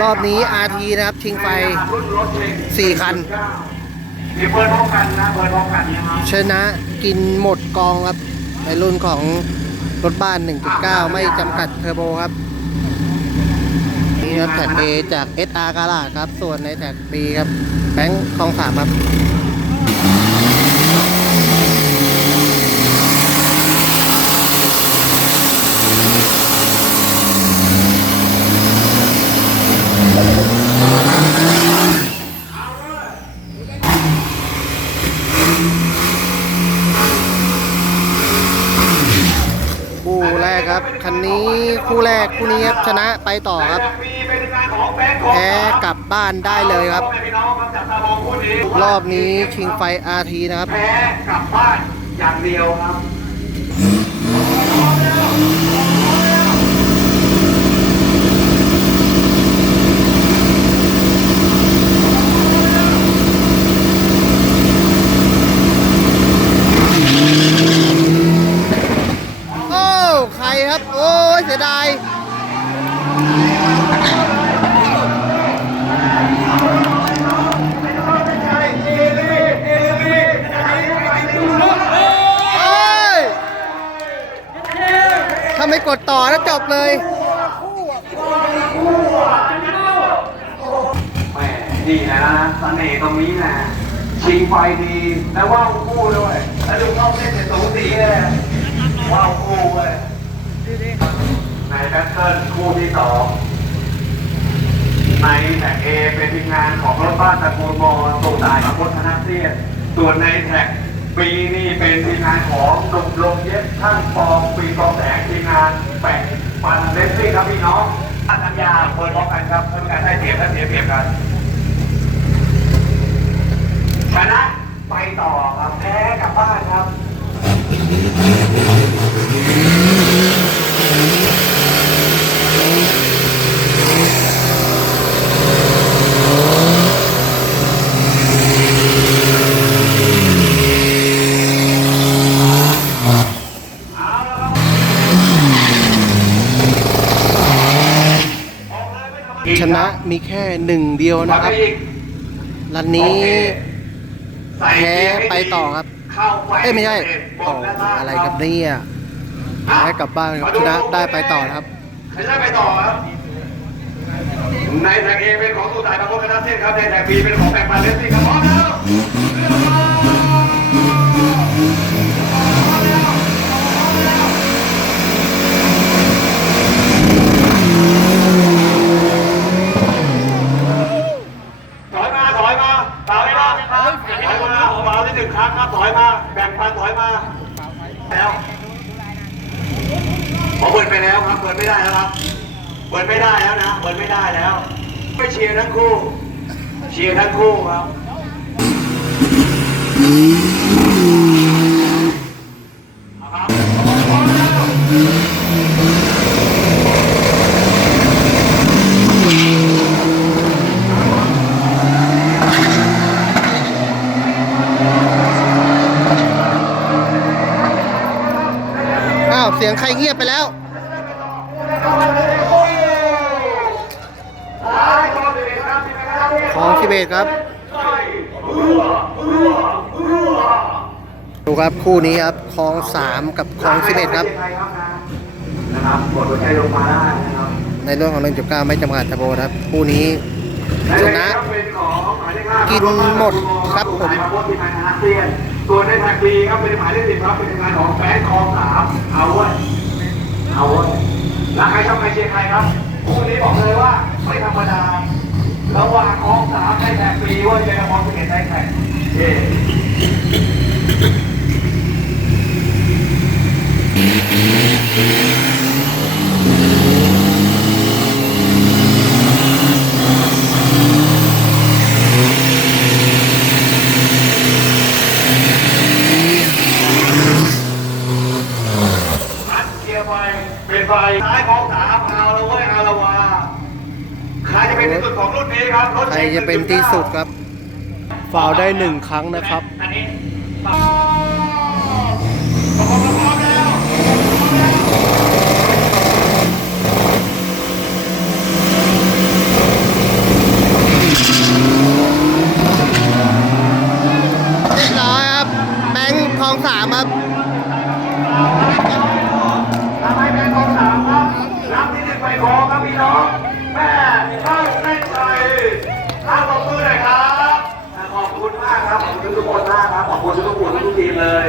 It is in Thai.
รอบนี้ RT นะครับ ชิงไฟ 4คสี่คันมีเปิดพร้อมกันนะเปิดพร้อมกันนะครับชนะกินหมดกองครับ ในรุ่นของรถบ้าน 1.9 ไม่จำกัดเทอร์โบครับ นี่ครับแท็ก A จาก SR กาลาดครับ ส่วนในแท็ก B ครับ แบงค์คลองสามครับ ครับคันนี้คู่แรกคู่นี้ครับชนะไปต่อครับแพ้กลับบ้านได้เลยครับ รอบนี้ชิงไฟอาทีนะครับแพ้กลับบ้านอย่างเดียวครับ โอ้ ใครับ โอ้ยเสียดายเอ้ยถ้าไม่กดต่อแล้วจบเลยแหมดีนะเสน่ห์ตรงนี้นะชิงไฟดี แล้วว่าคู่ด้วย แล้วดูเข้าเส้นเป็นสูสีเลย ในแบทเทิลคู่ที่สองในแท็กเอเป็นทีมงานของรถบ้านตระกูลมอสุตายมาพุทธนาเซียนส่วนในแท็กปีนี่เป็นทีมงานของหนุ่มลงเย็บช่างปองปีกองแสงทีมงานแป่งปันเลสซี่ครับพี่น้องอัญญาเปิดพร้อมกันครับเพื่อการได้เปรียบและเสียเปรียบกันชนะไปต่อครับแพ้กลับบ้านครับ มีแค่หนึ่งเดียวมานะครับอีกรันนี้ใส่แพ้เกียร์ให้ไปต่อครับเข้าปเอ้ยไม่ใช่หโอ้มดแล้วอะไรครับเนี่ยแพ้กลับบ้านครับชนะได้ไปต่อนะครับชนะไปต่อครับในแท็กเอเป็นของสุตายบางคนคณะเส้นครับในแท็กบีเป็นของแบงค์พาเลสซี่ครับพร้อมแล้ว พอเปิดไปแล้วครับ เปิดไม่ได้แล้วครับ เปิดไม่ได้แล้วนะ เปิดไม่ได้แล้วไม่เชียร์ทั้งคู่ เชียร์ทั้งคู่ครับ สียงใครเงียบไปแล้ว ของทิเบตครับ ดูครับคู่นี้ครับคลองสามกับคลองสิบเอ็ดครับนะครับกดหัวใจลงมาได้นะครับในเรื่องของเรื่องจุดเก้าไม่จำกัดทะโบครับคู่นี้ชนะกินหมดครับผม ส่วนในแท็กดีครับเป็นหมายเลขสิบครับเป็นงานของแบงค์คองสามเอาไว้เอาไว้แล้วใครชอบใครเชียร์ใครครับคู่นี้บอกเลยว่าไม่ธรรมดาระหว่างคองสามในแท็กบีว่าเป็นคองสิบเอ็ดในแท็กเอ อัดเกียร์ไฟเป็นไฟท้ายของสามเอาละเว้ยเอาละวาใครจะเป็นที่สุดของรุ่นนี้ครับรถใครจะเป็นที่สุดครับฟาวได้หนึ่งครั้งนะครับ อันนี้ ไปขอครับพี่น้อง แม่ข้าวไม่ชัยข้าวของมือหน่ครับ ขอบคุณมากครับ ขอบคุณทุกคนมากครับ ขอบคุณทุกคนทุกทีมเลย